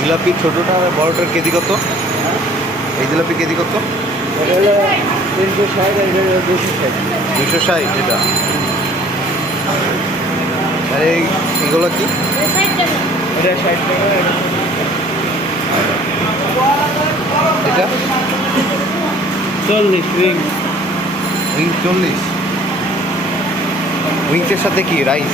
জিলাপি ছোটোটা আর বড়োটার কেজি কত? এই জিলাপি কেজি কত? এটা হলো আর দুশো ষাট দুশো ষাট এটা। আর এই কি? এটা? ষাট টাকা এটা এটা চল্লিশ। রিং উইং চল্লিশ উইংসের সাথে কি রাইস